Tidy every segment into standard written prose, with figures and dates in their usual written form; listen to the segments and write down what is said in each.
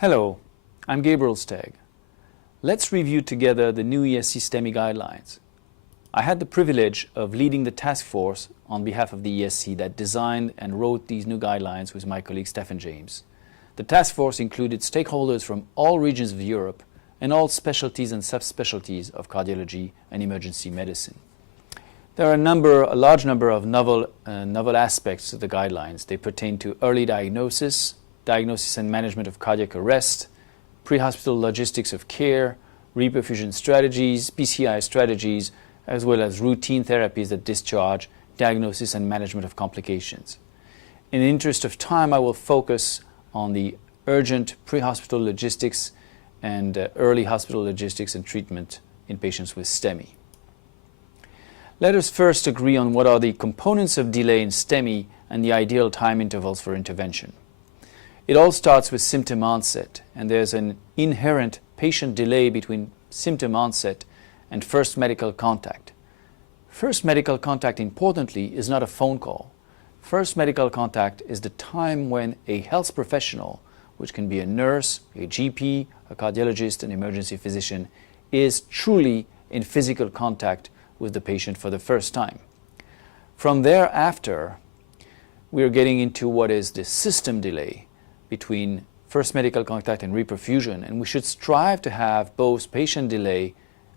Hello, I'm Gabriel Stegg. Let's review together the new ESC STEMI guidelines. I had the privilege of leading the task force on behalf of the ESC that designed and wrote these new guidelines with my colleague Stephen James. The task force included stakeholders from all regions of Europe and all specialties and subspecialties of cardiology and emergency medicine. There are a large number of novel aspects to the guidelines. They pertain to early diagnosis and management of cardiac arrest, pre-hospital logistics of care, reperfusion strategies, PCI strategies, as well as routine therapies at discharge, diagnosis and management of complications. In the interest of time, I will focus on the urgent pre-hospital logistics and early hospital logistics and treatment in patients with STEMI. Let us first agree on what are the components of delay in STEMI and the ideal time intervals for intervention. It all starts with symptom onset, and there's an inherent patient delay between symptom onset and first medical contact. First medical contact, importantly, is not a phone call. First medical contact is the time when a health professional, which can be a nurse, a GP, a cardiologist, an emergency physician, is truly in physical contact with the patient for the first time. From thereafter, we are getting into what is the system delay between first medical contact and reperfusion, and we should strive to have both patient delay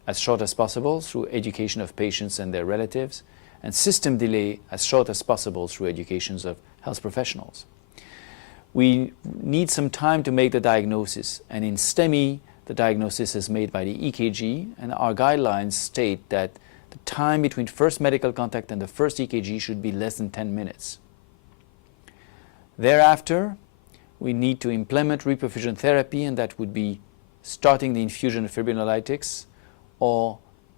as short as possible through education of patients and their relatives, and system delay as short as possible through education of health professionals. We need some time to make the diagnosis, and in STEMI, the diagnosis is made by the EKG, and our guidelines state that the time between first medical contact and the first EKG should be less than 10 minutes. Thereafter, we need to implement reperfusion therapy, and that would be starting the infusion of fibrinolytics or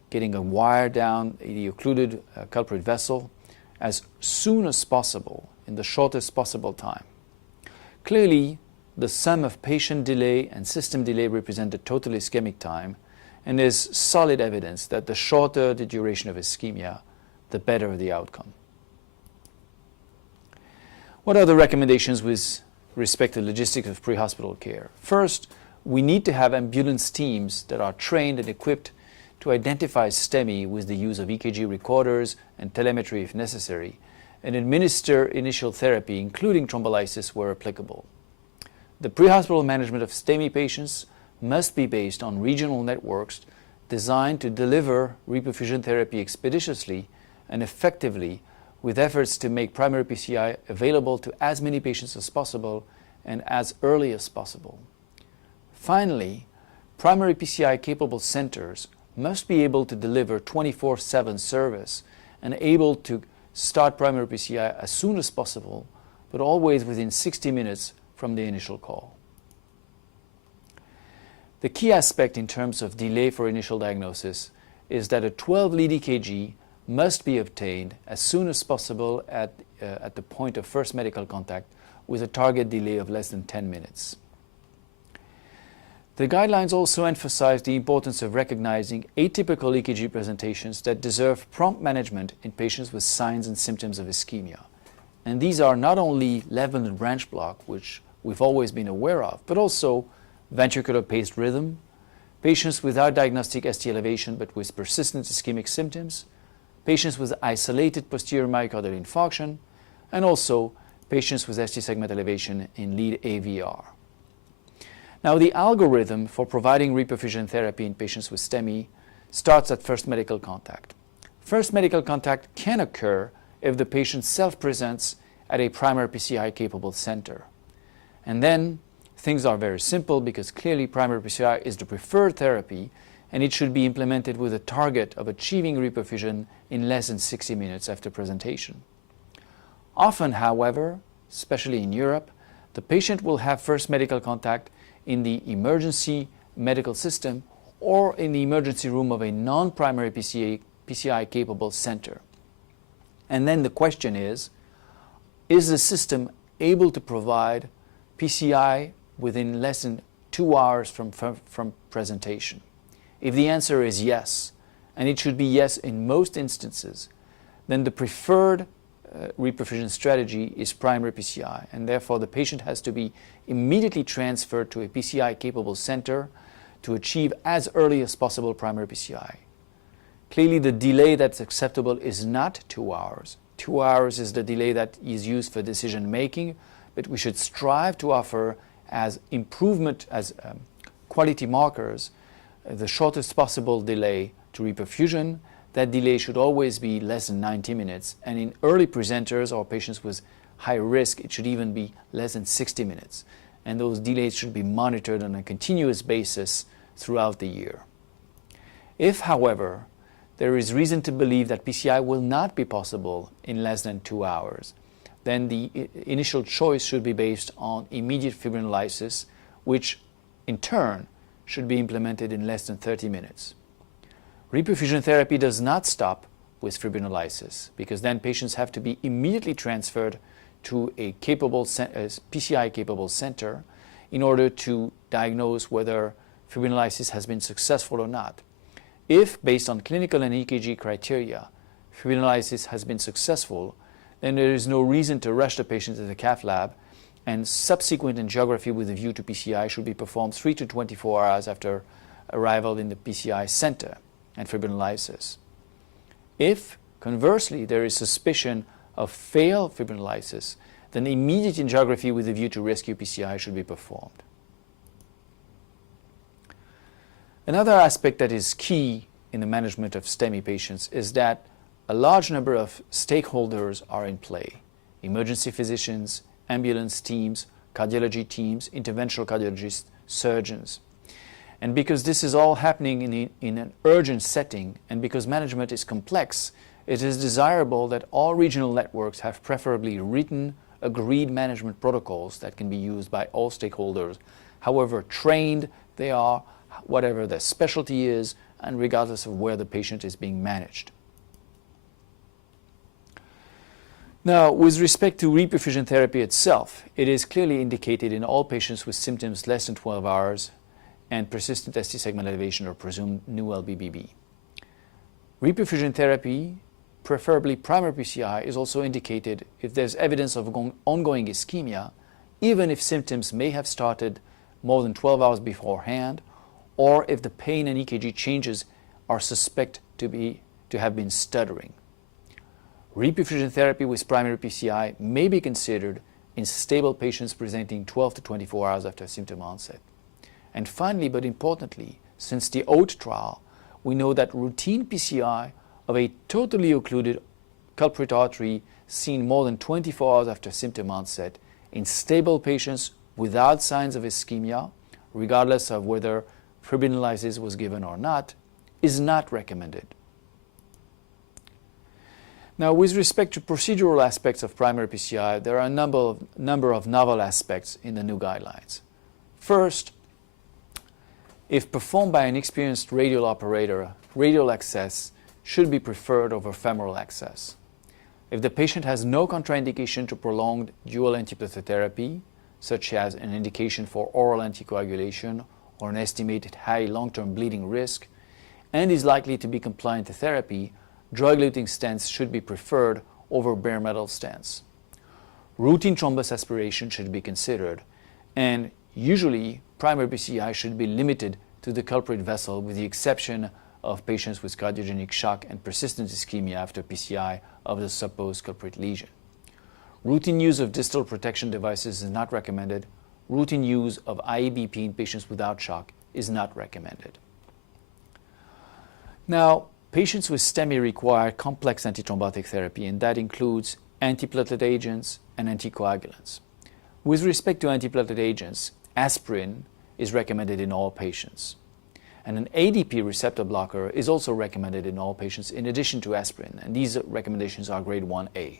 getting a wire down the occluded culprit vessel as soon as possible in the shortest possible time. Clearly, the sum of patient delay and system delay represent the total ischemic time, and there's solid evidence that the shorter the duration of ischemia, the better the outcome. What are the recommendations with respect to logistics of pre-hospital care? First, we need to have ambulance teams that are trained and equipped to identify STEMI with the use of EKG recorders and telemetry if necessary, and administer initial therapy, including thrombolysis where applicable. The pre-hospital management of STEMI patients must be based on regional networks designed to deliver reperfusion therapy expeditiously and effectively, with efforts to make primary PCI available to as many patients as possible and as early as possible. Finally, primary PCI capable centers must be able to deliver 24/7 service and able to start primary PCI as soon as possible, but always within 60 minutes from the initial call. The key aspect in terms of delay for initial diagnosis is that a 12-lead EKG must be obtained as soon as possible at the point of first medical contact with a target delay of less than 10 minutes. The guidelines also emphasize the importance of recognizing atypical EKG presentations that deserve prompt management in patients with signs and symptoms of ischemia. And these are not only left bundle branch block, which we've always been aware of, but also ventricular paced rhythm, patients without diagnostic ST elevation but with persistent ischemic symptoms, patients with isolated posterior myocardial infarction, and also patients with ST segment elevation in lead AVR. Now, the algorithm for providing reperfusion therapy in patients with STEMI starts at first medical contact. First medical contact can occur if the patient self-presents at a primary PCI capable center. And then things are very simple because clearly primary PCI is the preferred therapy, and it should be implemented with a target of achieving reperfusion in less than 60 minutes after presentation. Often, however, especially in Europe, the patient will have first medical contact in the emergency medical system or in the emergency room of a non-primary PCI capable center. And then the question is the system able to provide PCI within less than 2 hours from presentation? If the answer is yes, and it should be yes in most instances, then the preferred reperfusion strategy is primary PCI, and therefore the patient has to be immediately transferred to a PCI-capable center to achieve as early as possible primary PCI. Clearly, the delay that's acceptable is not 2 hours. 2 hours is the delay that is used for decision making, but we should strive to offer as improvement, as quality markers, the shortest possible delay to reperfusion. That delay should always be less than 90 minutes. And in early presenters or patients with high risk, it should even be less than 60 minutes. And those delays should be monitored on a continuous basis throughout the year. If, however, there is reason to believe that PCI will not be possible in less than 2 hours, then the initial choice should be based on immediate fibrinolysis, which in turn should be implemented in less than 30 minutes. Reperfusion therapy does not stop with fibrinolysis, because then patients have to be immediately transferred to a PCI-capable center in order to diagnose whether fibrinolysis has been successful or not. If, based on clinical and EKG criteria, fibrinolysis has been successful, then there is no reason to rush the patient to the cath lab, and subsequent angiography with a view to PCI should be performed 3 to 24 hours after arrival in the PCI center and fibrinolysis. If, conversely, there is suspicion of failed fibrinolysis, then immediate angiography with a view to rescue PCI should be performed. Another aspect that is key in the management of STEMI patients is that a large number of stakeholders are in play: emergency physicians, ambulance teams, cardiology teams, interventional cardiologists, surgeons. And because this is all happening in an urgent setting, and because management is complex, it is desirable that all regional networks have preferably written, agreed management protocols that can be used by all stakeholders, however trained they are, whatever their specialty is, and regardless of where the patient is being managed. Now, with respect to reperfusion therapy itself, it is clearly indicated in all patients with symptoms less than 12 hours and persistent ST segment elevation or presumed new LBBB. Reperfusion therapy, preferably primary PCI, is also indicated if there's evidence of ongoing ischemia, even if symptoms may have started more than 12 hours beforehand, or if the pain and EKG changes are suspected to have been stuttering. Reperfusion therapy with primary PCI may be considered in stable patients presenting 12 to 24 hours after symptom onset. And finally, but importantly, since the OAT trial, we know that routine PCI of a totally occluded culprit artery seen more than 24 hours after symptom onset in stable patients without signs of ischemia, regardless of whether fibrinolysis was given or not, is not recommended. Now, with respect to procedural aspects of primary PCI, there are a number of novel aspects in the new guidelines. First, if performed by an experienced radial operator, radial access should be preferred over femoral access. If the patient has no contraindication to prolonged dual antiplatelet therapy, such as an indication for oral anticoagulation or an estimated high long-term bleeding risk, and is likely to be compliant to therapy, drug-eluting stents should be preferred over bare metal stents. Routine thrombus aspiration should be considered, and usually primary PCI should be limited to the culprit vessel, with the exception of patients with cardiogenic shock and persistent ischemia after PCI of the supposed culprit lesion. Routine use of distal protection devices is not recommended. Routine use of IEBP in patients without shock is not recommended. Now, patients with STEMI require complex antithrombotic therapy, and that includes antiplatelet agents and anticoagulants. With respect to antiplatelet agents, aspirin is recommended in all patients. And an ADP receptor blocker is also recommended in all patients in addition to aspirin, and these recommendations are grade 1A.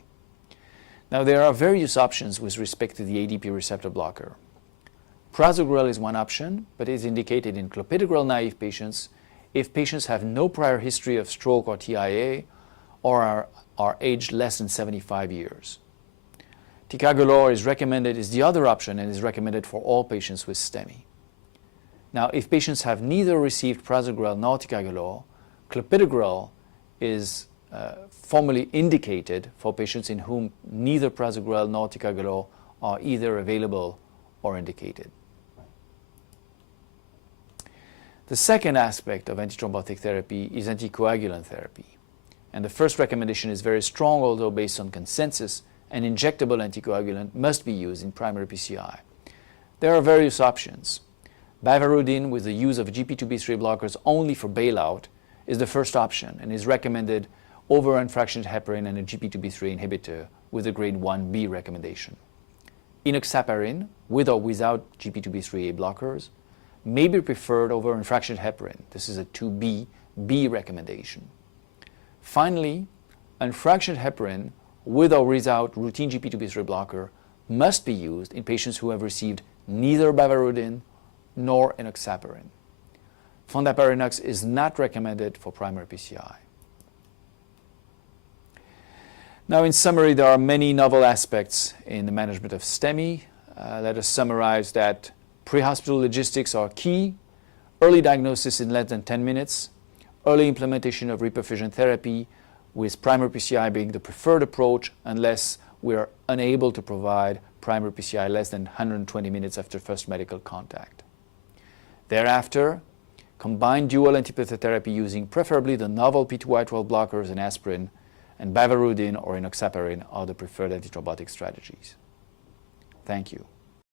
Now, there are various options with respect to the ADP receptor blocker. Prasugrel is one option, but is indicated in clopidogrel-naive patients if patients have no prior history of stroke or TIA or are aged less than 75 years. Ticagrelor is recommended as the other option and is recommended for all patients with STEMI. Now, if patients have neither received prasugrel nor ticagrelor, clopidogrel is formally indicated for patients in whom neither prasugrel nor ticagrelor are either available or indicated. The second aspect of antithrombotic therapy is anticoagulant therapy. And the first recommendation is very strong, although based on consensus, an injectable anticoagulant must be used in primary PCI. There are various options. Bivalirudin, with the use of GP2B3 blockers only for bailout, is the first option and is recommended over unfractionated heparin and a GP2B3 inhibitor with a grade 1B recommendation. Enoxaparin, with or without GP2B3A blockers, may be preferred over unfractionated heparin. This is a 2B recommendation. Finally, unfractionated heparin, with or without routine GP2B3 blocker, must be used in patients who have received neither bivalirudin nor enoxaparin. Fondaparinux is not recommended for primary PCI. Now, in summary, there are many novel aspects in the management of STEMI. Let us summarize that pre-hospital logistics are key, early diagnosis in less than 10 minutes, early implementation of reperfusion therapy, with primary PCI being the preferred approach unless we are unable to provide primary PCI less than 120 minutes after first medical contact. Thereafter, combine dual antiplatelet therapy using preferably the novel P2Y12 blockers and aspirin, and bivalirudin or enoxaparin are the preferred antithrombotic strategies. Thank you.